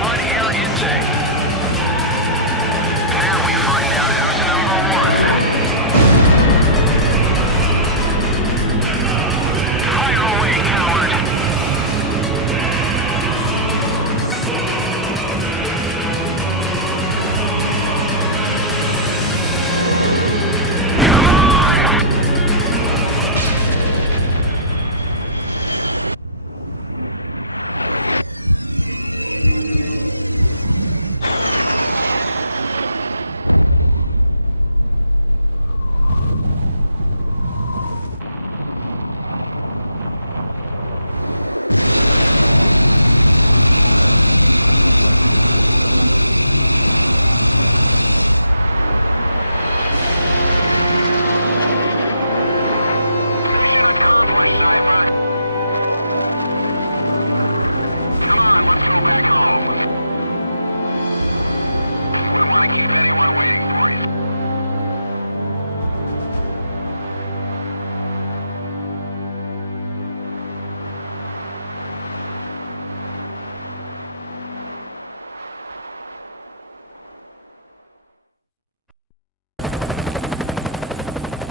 One air intake. Now we find out who's number one. Fire away, coward. Come on!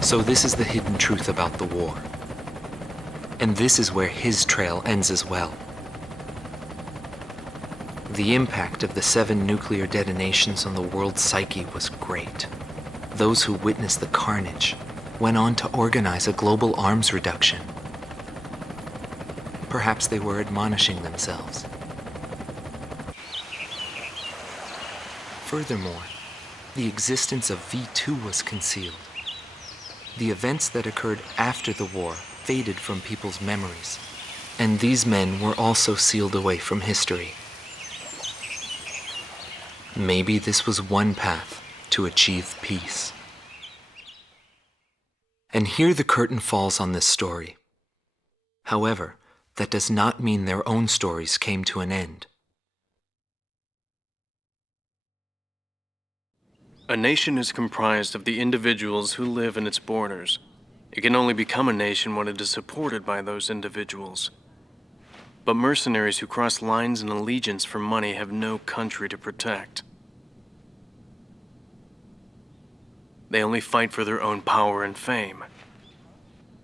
So this is the hidden truth about the war. And this is where his trail ends as well. The impact of the 7 nuclear detonations on the world's psyche was great. Those who witnessed the carnage went on to organize a global arms reduction. Perhaps they were admonishing themselves. Furthermore, the existence of V2 was concealed. The events that occurred after the war faded from people's memories, and these men were also sealed away from history. Maybe this was one path to achieve peace. And here the curtain falls on this story. However, that does not mean their own stories came to an end. A nation is comprised of the individuals who live in its borders. It can only become a nation when it is supported by those individuals. But mercenaries who cross lines and allegiance for money have no country to protect. They only fight for their own power and fame.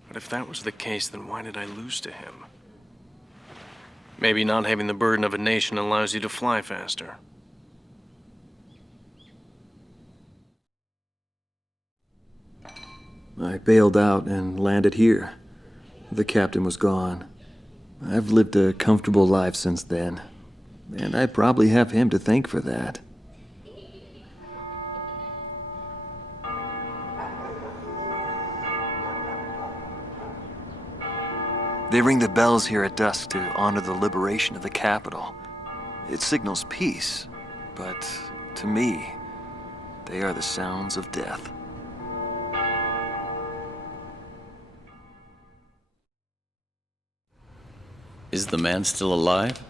But if that was the case, then why did I lose to him? Maybe not having the burden of a nation allows you to fly faster. I bailed out and landed here. The captain was gone. I've lived a comfortable life since then, and I probably have him to thank for that. They ring the bells here at dusk to honor the liberation of the capital. It signals peace, but to me, they are the sounds of death. Is the man still alive?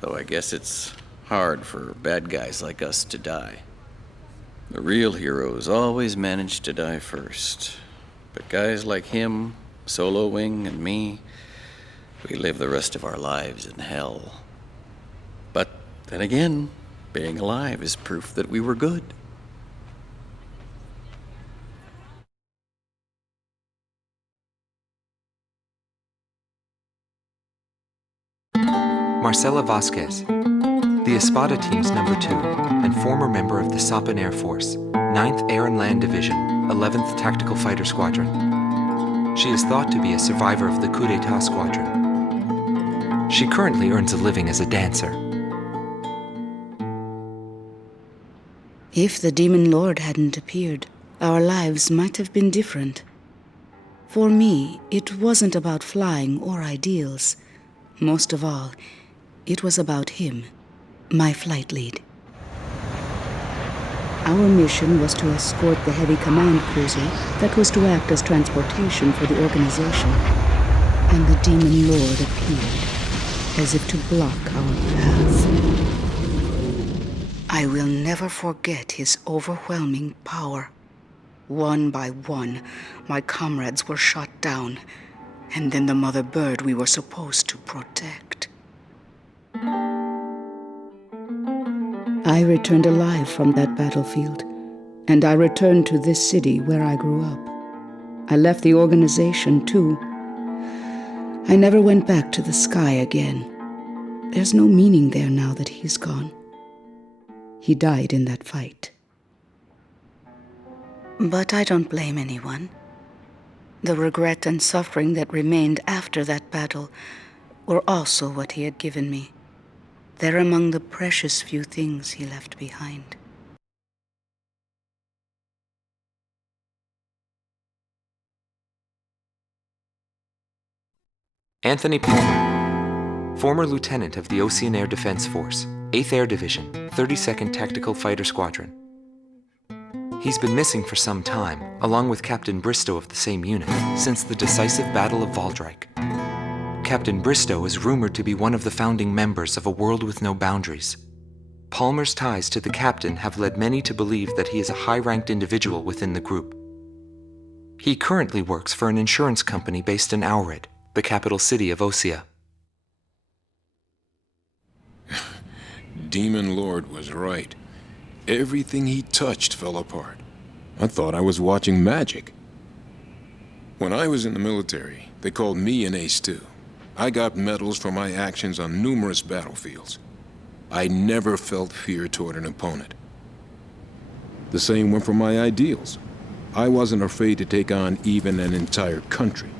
Though I guess it's hard for bad guys like us to die. The real heroes always manage to die first. But guys like him, Solo Wing, and me, we live the rest of our lives in hell. But then again, being alive is proof that we were good. Marcela Vasquez, the Espada team's number 2 and former member of the Sapan Air Force, 9th Air and Land Division, 11th Tactical Fighter Squadron. She is thought to be a survivor of the coup d'etat squadron. She currently earns a living as a dancer. If the Demon Lord hadn't appeared, our lives might have been different. For me, it wasn't about flying or ideals. Most of all, it was about him, my flight lead. Our mission was to escort the heavy command cruiser that was to act as transportation for the organization. And the Demon Lord appeared, as if to block our path. I will never forget his overwhelming power. One by one, my comrades were shot down, and then the mother bird we were supposed to protect. I returned alive from that battlefield, and I returned to this city where I grew up. I left the organization, too. I never went back to the sky again. There's no meaning there now that he's gone. He died in that fight. But I don't blame anyone. The regret and suffering that remained after that battle were also what he had given me. They're among the precious few things he left behind. Anthony Palmer, former lieutenant of the Ocean Air Defense Force, 8th Air Division, 32nd Tactical Fighter Squadron. He's been missing for some time, along with Captain Bristow of the same unit, since the decisive Battle of Valdreich. Captain Bristow is rumored to be one of the founding members of A World with No Boundaries. Palmer's ties to the captain have led many to believe that he is a high-ranked individual within the group. He currently works for an insurance company based in Aurid, the capital city of Osea. Demon Lord was right. Everything he touched fell apart. I thought I was watching magic. When I was in the military, they called me an ace too. I got medals for my actions on numerous battlefields. I never felt fear toward an opponent. The same went for my ideals. I wasn't afraid to take on even an entire country.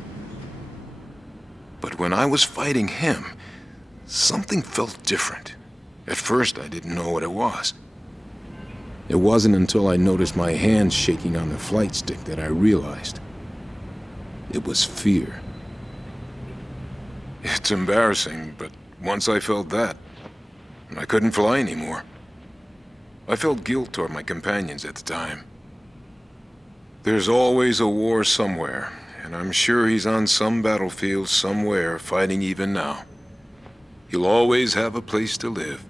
But when I was fighting him, something felt different. At first, I didn't know what it was. It wasn't until I noticed my hands shaking on the flight stick that I realized. It was fear. It's embarrassing, but once I felt that, I couldn't fly anymore. I felt guilt toward my companions at the time. There's always a war somewhere, and I'm sure he's on some battlefield somewhere fighting even now. He'll always have a place to live.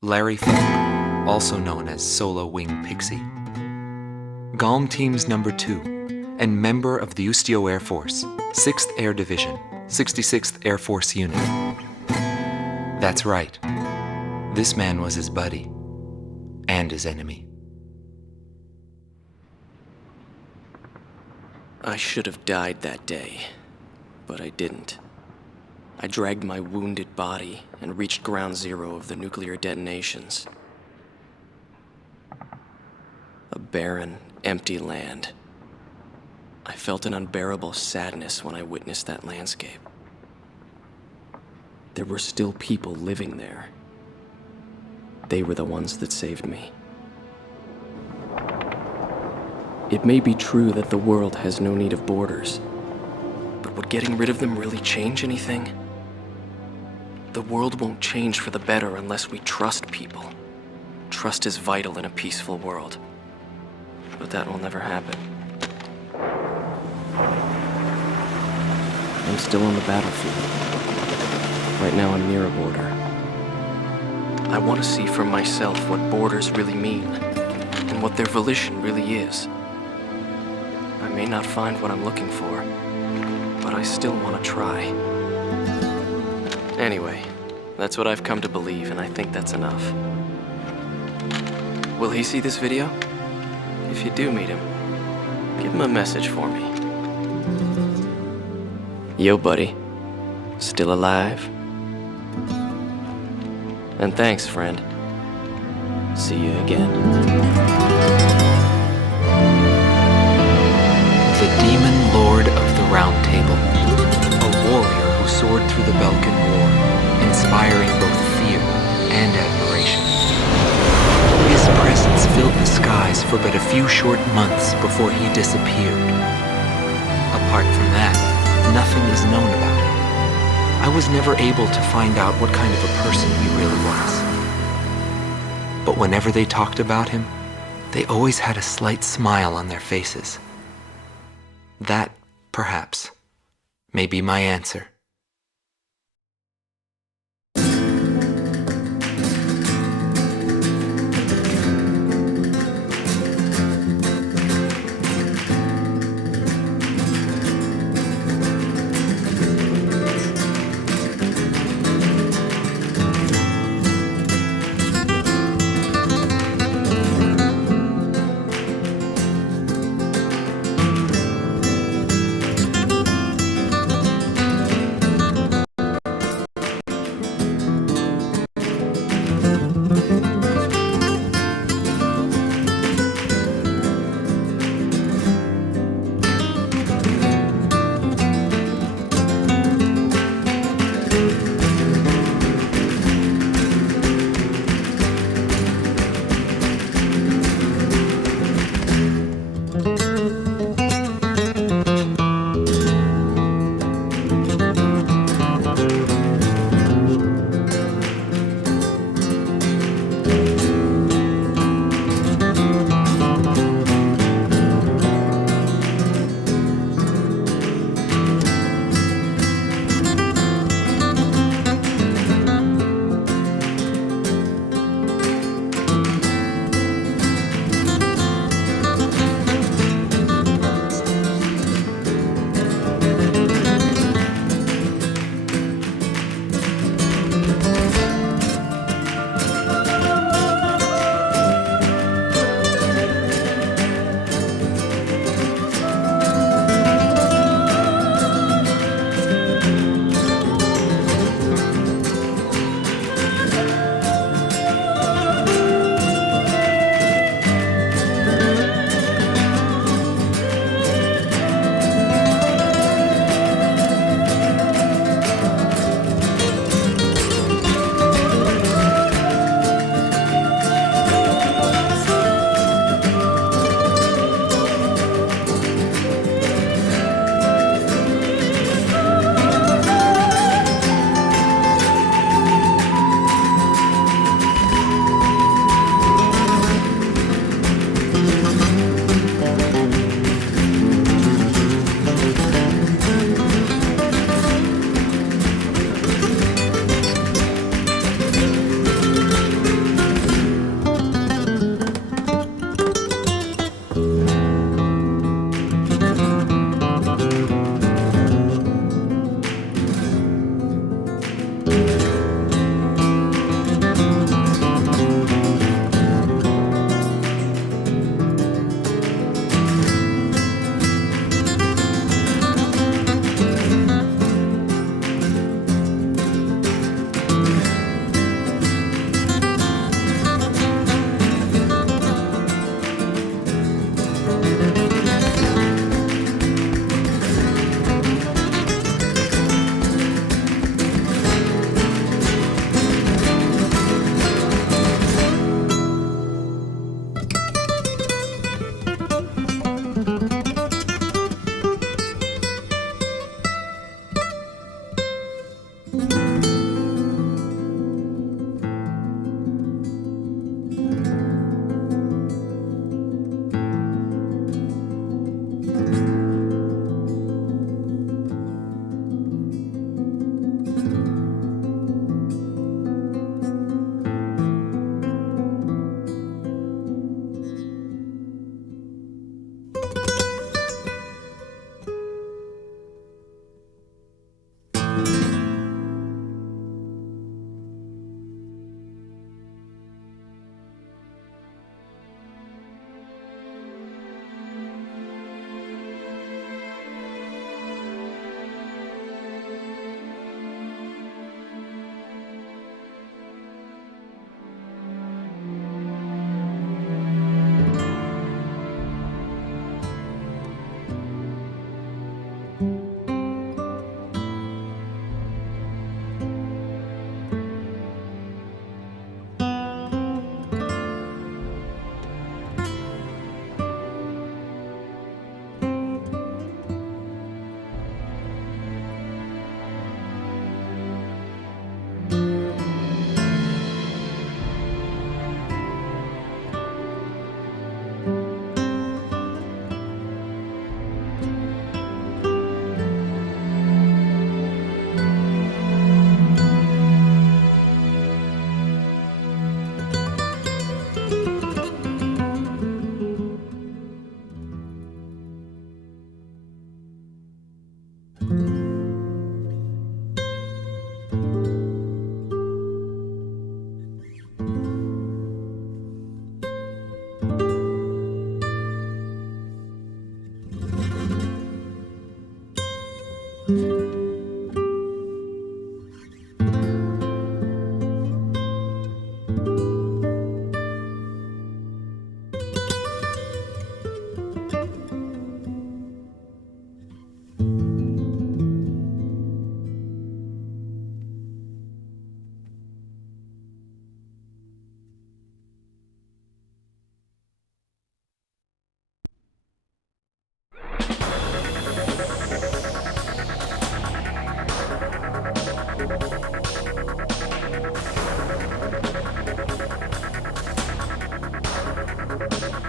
Larry Falk, also known as Solo Wing Pixie. GALM Team's number 2, and member of the Ustio Air Force, 6th Air Division, 66th Air Force Unit. That's right. This man was his buddy, and his enemy. I should have died that day, but I didn't. I dragged my wounded body and reached ground zero of the nuclear detonations. A barren, empty land. I felt an unbearable sadness when I witnessed that landscape. There were still people living there. They were the ones that saved me. It may be true that the world has no need of borders, but would getting rid of them really change anything? The world won't change for the better unless we trust people. Trust is vital in a peaceful world. But that will never happen. I'm still on the battlefield. Right now I'm near a border. I want to see for myself what borders really mean, and what their volition really is. I may not find what I'm looking for, but I still want to try. Anyway, that's what I've come to believe, and I think that's enough. Will he see this video? If you do meet him, give him a message for me. Yo, buddy. Still alive? And thanks, friend. See you again. The Demon Lord of the Round Table, a warrior who soared through the Belkan War, inspiring both fear and admiration. His presence filled the skies for but a few short months before he disappeared. Apart from that, nothing is known about him. I was never able to find out what kind of a person he really was. But whenever they talked about him, they always had a slight smile on their faces. That, perhaps, may be my answer.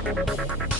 Untitled.